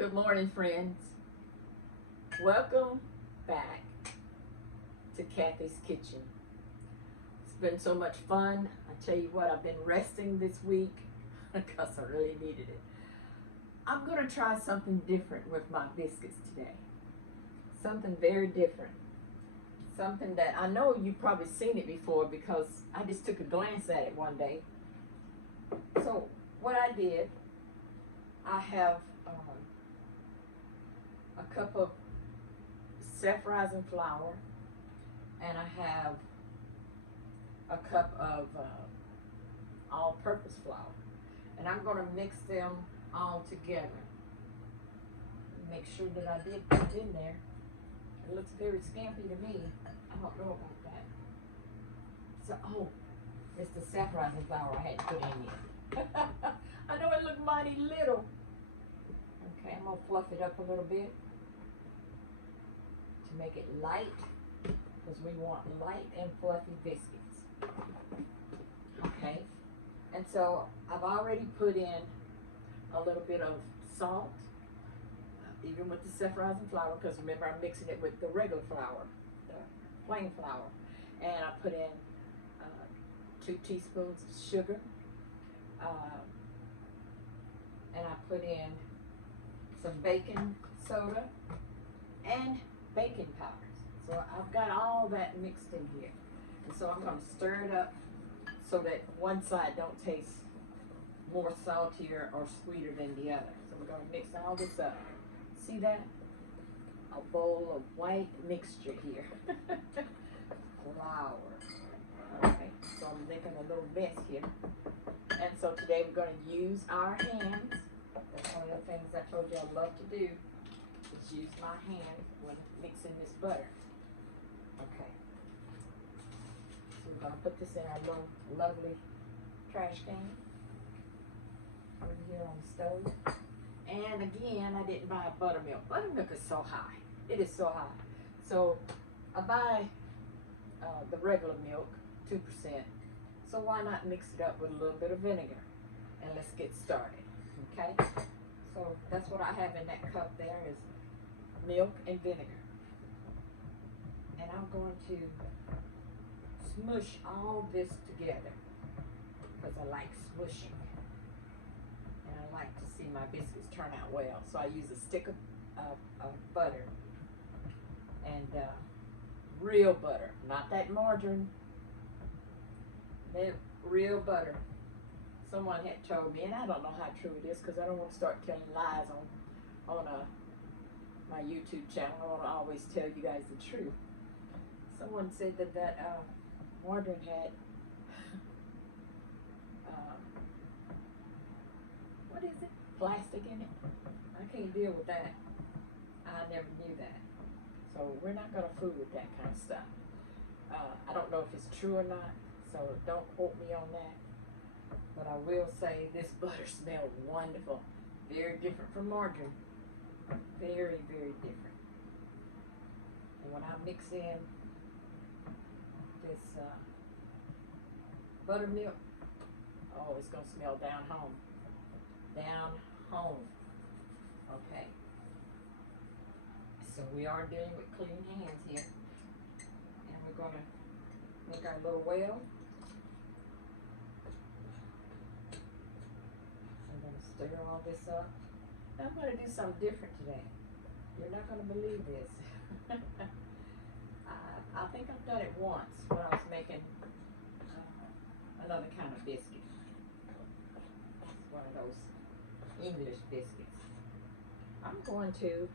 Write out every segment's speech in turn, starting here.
Good morning, friends. Welcome back to Kathy's Kitchen. It's been so much fun. I tell you what, I've been resting this week because I really needed it. I'm going to try something different with my biscuits today. Something very different. Something that I know you've probably seen it before because I just took a glance at it one day. So what I did, I have a cup of self-rising flour, and I have a cup of all-purpose flour, and I'm going to mix them all together. Make sure that I did put it in there. It looks very scampy to me. I don't know about that. So, oh, it's the self-rising flour I had to put in here. I know it looked mighty little. Okay, I'm going to fluff it up a little bit to make it light, because we want light and fluffy biscuits. Okay, and so I've already put in a little bit of salt, even with the self-rising flour, because remember I'm mixing it with the regular flour, the plain flour. And I put in 2 teaspoons of sugar, and I put in some baking soda and baking powders. So I've got all that mixed in here. And so I'm going to stir it up so that one side don't taste more saltier or sweeter than the other. So we're going to mix all this up. See that? A bowl of white mixture here. Flour. Okay, so I'm making a little mess here. And so today we're going to use our hands. That's one of the things I told you I love to do, is use my hands when mixing this butter. Okay. So we're going to put this in our little lovely trash can over here on the stove. And again, I didn't buy buttermilk. Buttermilk is so high. It is so high. So I buy the regular milk, 2%. So why not mix it up with a little bit of vinegar? And let's get started. Okay? So that's what I have in that cup there, is milk and vinegar. And I'm going to smush all this together because I like smushing. And I like to see my biscuits turn out well. So I use a stick of butter, and real butter, not that margarine, that real butter. Someone had told me, and I don't know how true it is because I don't want to start telling lies on my YouTube channel. I want to always tell you guys the truth. Someone said that margarine had what is it? Plastic in it. I can't deal with that. I never knew that. So we're not going to fool with that kind of stuff. I don't know if it's true or not, so don't quote me on that. But I will say this butter smells wonderful. Very different from margarine. Very, very different. And when I mix in this buttermilk, oh, it's going to smell down home. Down home. Okay. So we are dealing with clean hands here. And we're going to make our little well. I'm going to stir all this up. Now I'm going to do something different today. You're not going to believe this. I think I've done it once when I was making another kind of biscuit. It's one of those English biscuits. I'm going to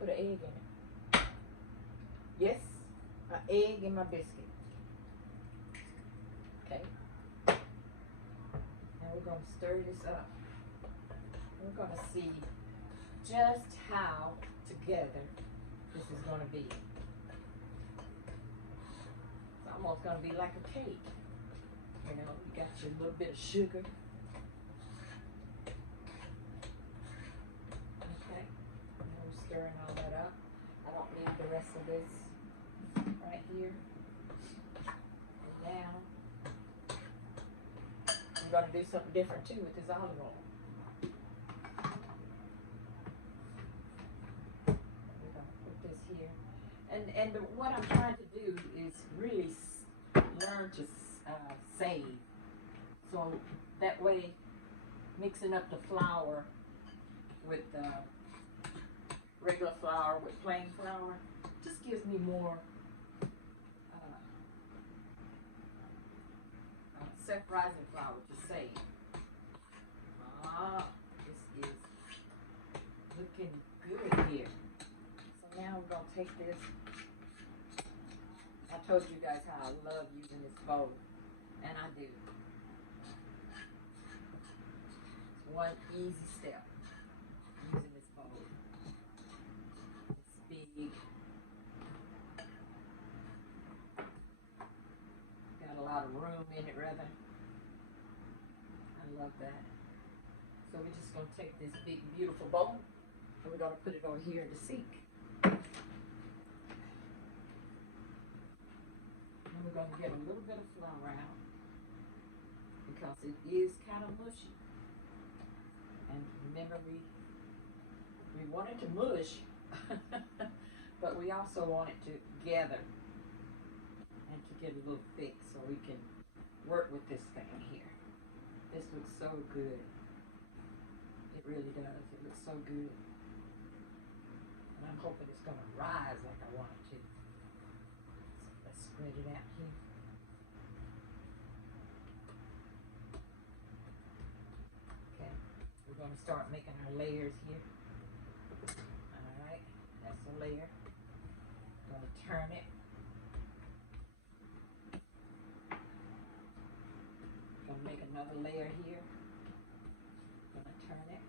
put an egg in it. Yes, an egg in my biscuit. Okay. Now we're going to stir this up. We're going to see just how together this is going to be. It's almost going to be like a cake. You know, you got your little bit of sugar. Okay. And I'm stirring all that up. I don't need the rest of this right here. And now, I'm going to do something different too with this olive oil. what I'm trying to do is really learn to save. So that way, mixing up the flour with regular flour with plain flour just gives me more self-rising flour to save. This is looking good here. So now we're going to take this. I told you guys how I love using this bowl, and I do. It's one easy step using this bowl. It's big. Got a lot of room in it, rather. I love that. So we're just going to take this big, beautiful bowl, and we're going to put it over here in the sink. And we're going to get a little bit of flour out, because it is kind of mushy. And remember, we want it to mush, but we also want it to gather and to get a little thick so we can work with this thing here. This looks so good. It really does. It looks so good. And I'm hoping it's going to rise like I want it to. So let's spread it out here. Okay. We're going to start making our layers here. Alright. That's a layer. Going to turn it. Going to make another layer here. Going to turn it.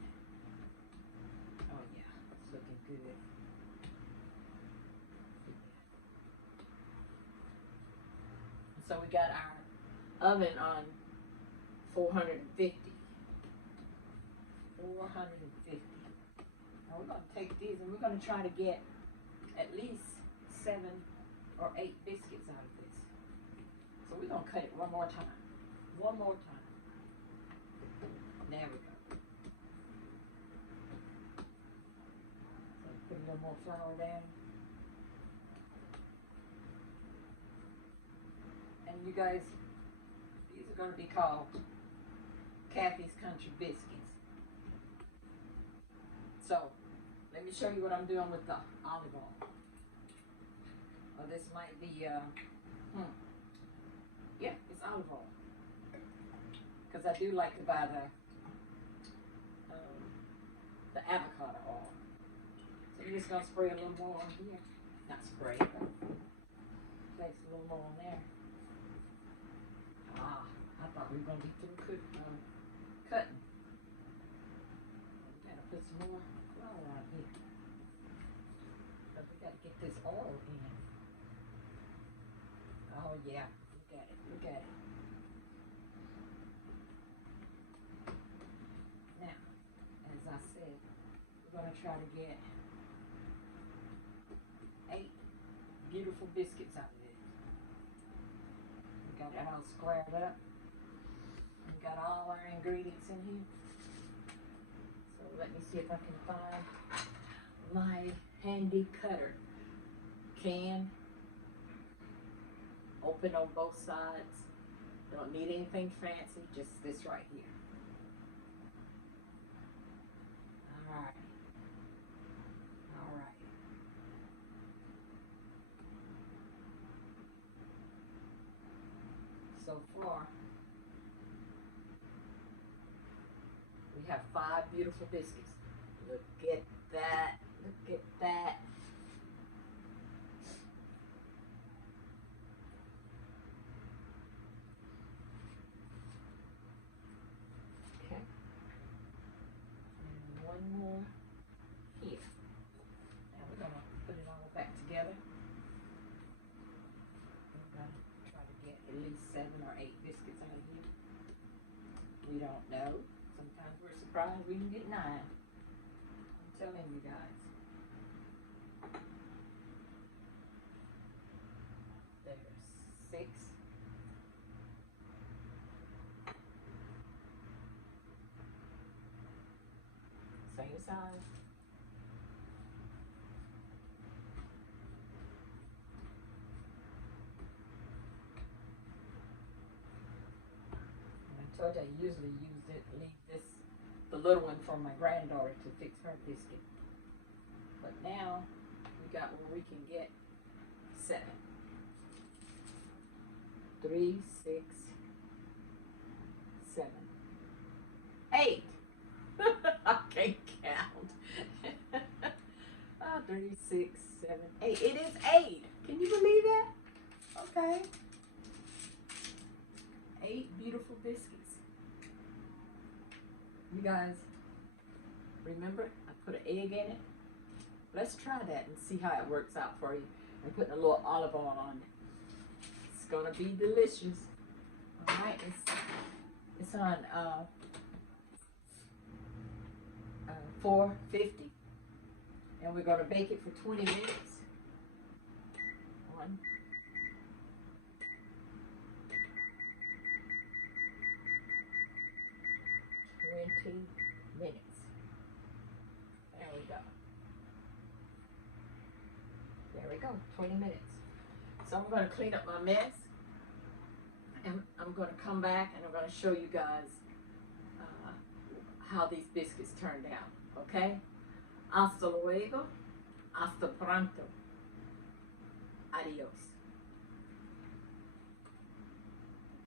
Oh yeah, it's looking good. So we got our oven on 450. 450. Now we're going to take these and we're going to try to get at least 7 or 8 biscuits out of this. So we're going to cut it one more time. One more time. There we go. So put a little more flour down. And you guys, these are going to be called Kathy's Country Biscuits. So, let me show you what I'm doing with the olive oil. Well, this might be, yeah, it's olive oil. Because I do like to buy the avocado oil. So you're just going to spray a little more on here. Not spray, but place a little more on there. I thought we were going to be through cutting. We got to put some more flour on here. But we got to get this oil in. Oh yeah, look at it, look at it. Now, as I said, we're going to try to get 8 beautiful biscuits out of this. We got it all squared up. We got all our ingredients in here. So let me see if I can find my handy cutter. Can open on both sides. Don't need anything fancy, just this right here. Alright. Alright. So far, we have 5 beautiful biscuits. Look at that. Look at that. Okay. And one more here. Now we're going to put it all back together. We're going to try to get at least 7 or 8 biscuits out of here. We don't know. Sometimes we're surprised we can get 9. I'm telling you guys. There's 6. Same size. told you I usually leave the little one for my granddaughter to fix her biscuit. But now we got where we can get 7. 3, 6, 7, 8. I can't count. 3, 6, 7, 8. It is 8. Can you believe that? Okay. 8 beautiful biscuits. You guys, remember I put an egg in it? Let's try that and see how it works out for you. I'm putting a little olive oil on it. It's gonna be delicious. All right, it's on 450, and we're gonna bake it for 20 minutes. 1, 20 minutes. There we go. There we go, 20 minutes. So I'm going to clean up my mess, and I'm going to come back and I'm going to show you guys how these biscuits turned out, okay? Hasta luego, hasta pronto, adios.